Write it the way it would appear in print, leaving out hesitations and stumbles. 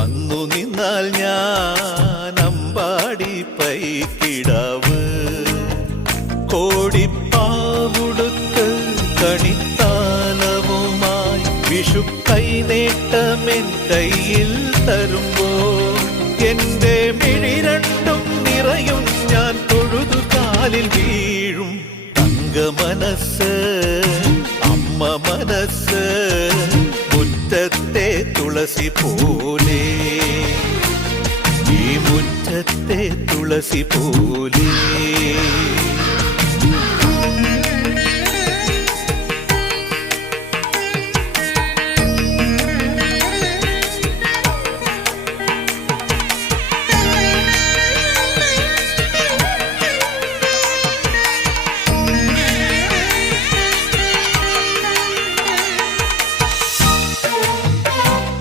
വന്നു നിന്നാൽ ഞാൻ അമ്പാടി പൈക്കിടാവ് കോടിപ്പാവുടുത്ത് കണിത്താലവുമായി വിഷു കൈനേട്ടമെൻ കയ്യിൽ തരുമ്പോൾ എന്റെ മിഴി രണ്ടും നിറയും ഞാൻ തൊഴുതു കാലിൽ വീഴും തങ്ക മനസ്സ് അമ്മ മനസ്സ് മുറ്റത്തെ തുളസി പോലെ ഈ മുറ്റത്തെ തുളസി പോലെ